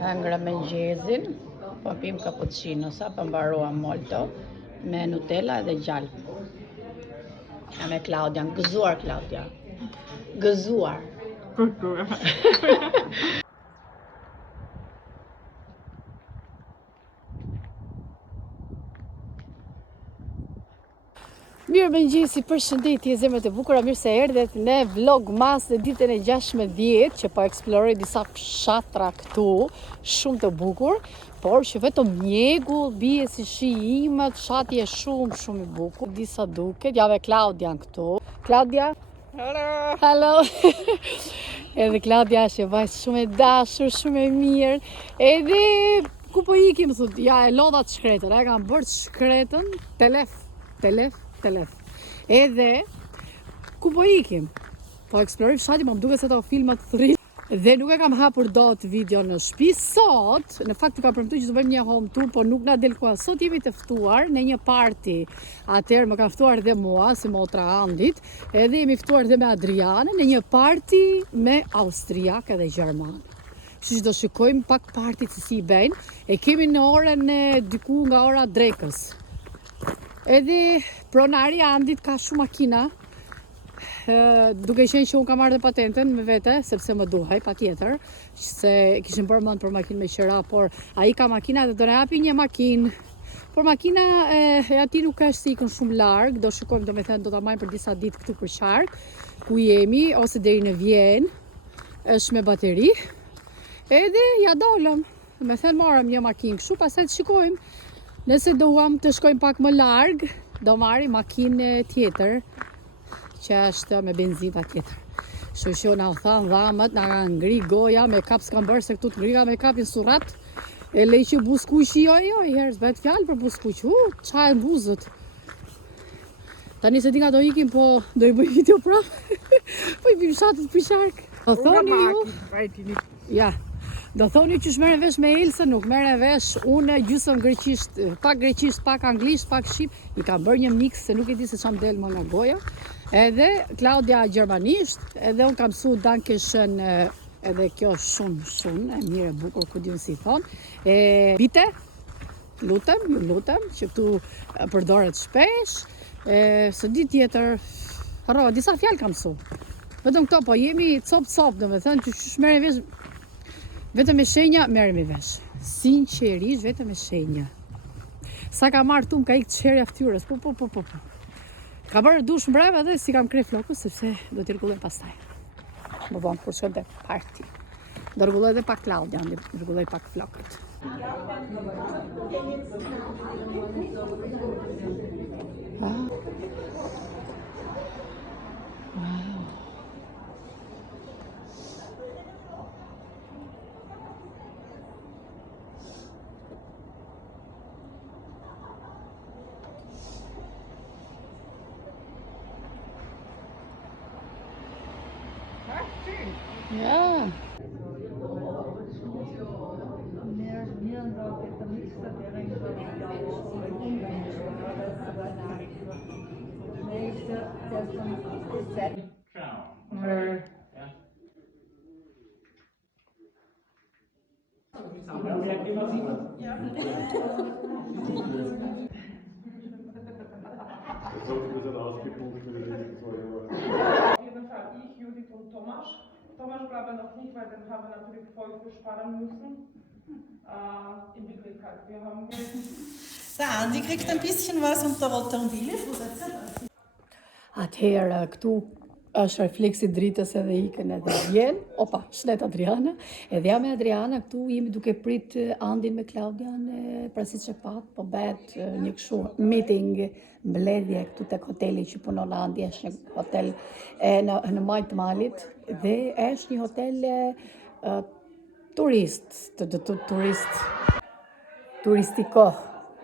Ëngra mëngjezin, po pim cappuccino, sa po mbaruam molto me Nutella dhe gjallë. Ja me Klaudian, gëzuar Klaudia. Gëzuar. Mirë mëngjesi, përshëndetje zemrat e bukura, mirë se erdhet në vlogmas në ditën e 16 që po eksploroj disa fshatra këtu, shumë të bukur, por që vetëm mjegull bie si shi imët, fshati është shumë i bukur, disa duket, ja me Klaudian këtu. Klaudia? Hello. Edhe Klaudia është e vajzë shumë e dashur, shumë e mirë, edhe ku po ikim, thot, ja e lodha të shkretën, e kam bërë të shkretën, telef. Edhe ku po ikim? Po eksploroj fshatin, po më duket se ato filmat thrill. Dhe nuk e kam hapur dot video në shtëpi. Sot, në fakt ju kam premtuar që do bëjmë një home tour, por nuk na del koha. Sot jemi të ftuar në një party. Atëherë më kanë ftuar dhe mua si motra Andit, edhe jemi ftuar dhe me Adrianën në një party me austriak edhe gjerman. Kështu që do shikojmë pak partit se si i bëjnë. E kemi në orën diku nga ora drekës. Edhe pronari Andit ka shumë makina, duke qenë që unë kam marrë dhe patenten me vete, sepse më duhej pa tjetër, se kishim bërë mend për makinë me qira, por ai ka makina dhe do na japi një makinë. Por makina e ati nuk është se ikën shumë larg, do shikojmë, domethënë do ta marrim për disa ditë këtu për qark, ku jemi, ose deri në Vjenë, është me bateri. Edhe ja dolëm, domethënë marrëm një makinë kështu, pastaj të shikojmë. Nëse duam të shkojmë pak më larg, do marrim makinë tjetër, që është me benzinë tjetër. Kështu që na u than dhamët, na kanë ngri goja me kap, s'kam bërë se këtu të ngriga me kapin surrat. E lej që buskuqi jo, herës bëhet fjalë për buskuq. Çaj buzët. Tani se di nga do ikim, po do i bëj video prapë. Po i bim shatit për qark. Do thoni ju? Ja. Do thoni që shmerën vesh me Elsa, nuk merren vesh, unë gjysëm greqisht, pak anglisht, pak shqip, i kam bërë një mix se nuk e di se çam del më nga goja. Edhe Klaudia gjermanisht, edhe unë kam mësuar Dankeschön, edhe kjo shumë e mirë e bukur, ku diun si thon. Bite, lutem që këtu përdoret shpesh. Së di tjetër, harrova, disa fjalë kam mësuar. Vetëm këto, po jemi cop, domethënë që shmerën vesh. Vetëm me shenja merrem i vesh. Sinqerisht vetëm me shenja. Sa ka marrë tum ka ikë çherja fytyrës. Po. Ka bërë dush mbrapa dhe si kam krye flokës sepse do t'i rregulloj pastaj. Më vonë kur shkojmë te party. Do rregulloj edhe pak Klaudia, do rregulloj pak flokët. Ja. Judith und Thomas. Thomas glaube noch nicht, weil den haben wir natürlich voll sparen müssen. In Wirklichkeit. Wir haben Der Andi kriegt ein bisschen was und der Walter und Willi. Atëherë këtu është refleksi dritës edhe ikën edhe Vjenë. Opa, shlet Adriana. Edhe ja me Adriana këtu jemi duke prit Andin me Klaudian, pra si që pat, po bëhet një kështu meeting, mbledhje këtu tek hoteli që punon Andi, është një hotel në majtë të malit dhe është një hotel turistiko,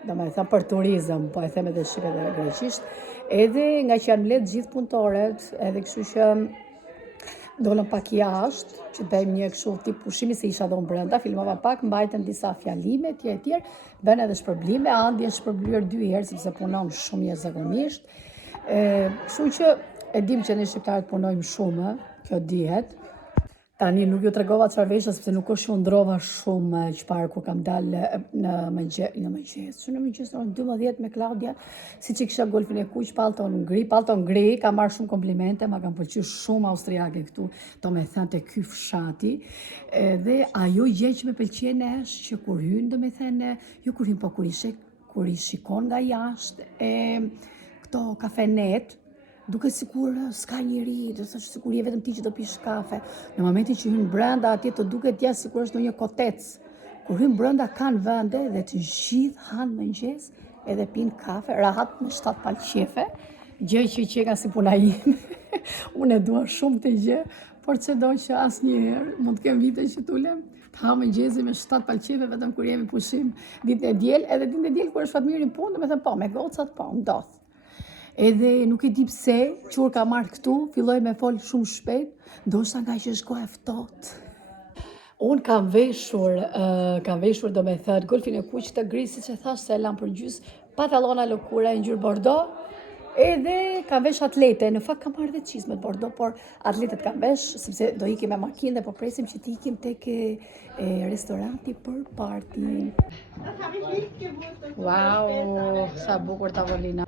domethënë për turizëm, po e them edhe shqip edhe greqisht. Edhe nga që janë mbledh gjithë punëtorët, edhe kështu që dolëm pak jashtë, që bëjmë një kështu tip pushimi se isha dhe unë brenda, filmova pak, mbajtëm disa fjalime tjerë, bën edhe shpërblime, Andi është shpërblyer 2 herë sepse punon shumë jashtëzakonisht. Kështu që e dim që ne shqiptarët punojmë shumë, kjo dihet. Tani nuk ju tregova çfarë vesha sepse nuk është që ndrova shumë çfarë kur kam dalë në mëngjes, në mëngjes orën 12 me Klaudia, siç e kisha golfin e kuq, pallton ngri, kam marrë shumë komplimente, ma kanë pëlqyer shumë austriake këtu, domethënë te ky fshati. Dhe ajo gjë që më pëlqen është që kur hyn, domethënë, jo kur hyn, po kur i shikon nga jashtë këto kafenet, duke sikur s'ka njeri, do thosh sikur je vetëm ti që do pish kafe. Në momentin që hyn brenda atje të duket ja sikur është ndonjë kotec. Kur hyn brenda kanë vende dhe të gjithë hanë mëngjes edhe pinë kafe, rahat në 7 palqefe, gjë që ka si puna ime. Unë e dua shumë të gjë, por çdo që asnjëherë mund të kem vite që tulem të ha mëngjesi me 7 palqefe vetëm kur jemi pushim ditën e diel, edhe ditën e diel kur është Fatmiri në punë, domethënë po me gocat po ndodh. Edhe nuk e di pse, qur ka marrë këtu, filloj me fol shumë shpejt, ndoshta nga që është goja e ftohtë. Unë kam veshur do me thënë golfin e kuq të gri, siç e thash se e lam për gjys, pantallona lëkura e ngjyrë bordo, edhe kam vesh atlete, në fakt kam marrë dhe çizme të bordo, por atletet kam vesh, sepse do ikim me makinë dhe po presim që të ikim tek restoranti për partin. Wow, sa bukur tavolina.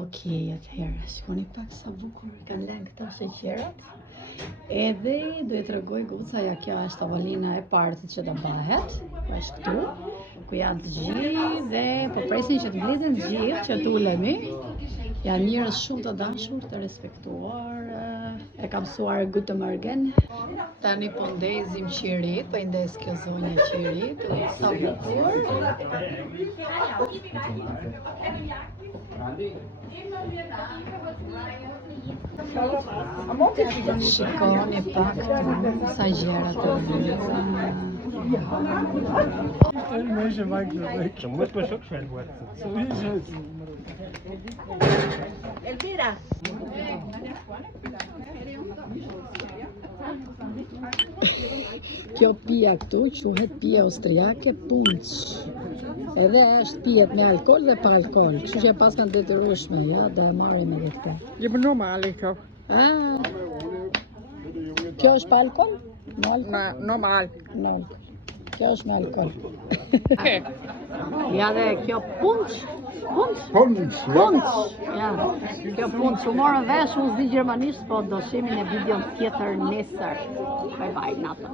Okej, atëherë, shikoni pak sa bukur kanë lënë këto sheqerat. Edhe do e tregoj goca, ja kjo është tavolina e partit që do bëhet, është këtu, ku janë të gjithë dhe po presin që të mblidhen të gjithë që të ulemi. Janë njerëz shumë të dashur, të respektuar, e kam mësuar Guten Morgen. Tani po ndezim qirit, po i ndez kjo zonja qirit, sa bukur. Shikoni pak sa gjëra të vëlla. Dan muss man schon gescheit werden. So ist es. Elvira. Kjo pija këtu quhet pija austriake punç. Edhe është pijet me alkool dhe pa alkool, kështu që pas kanë detyrueshme, ja, do e marrim edhe këtë. Je bent normaal, ik ook. Kjo është pa alkool? Normaal. No. Kjo është me alkool. Ja dhe kjo punç. Ja. Kjo punç, u morën vesh, unë s'di gjermanisht, po do shimin e videon tjetër nesër. Bye bye, natën.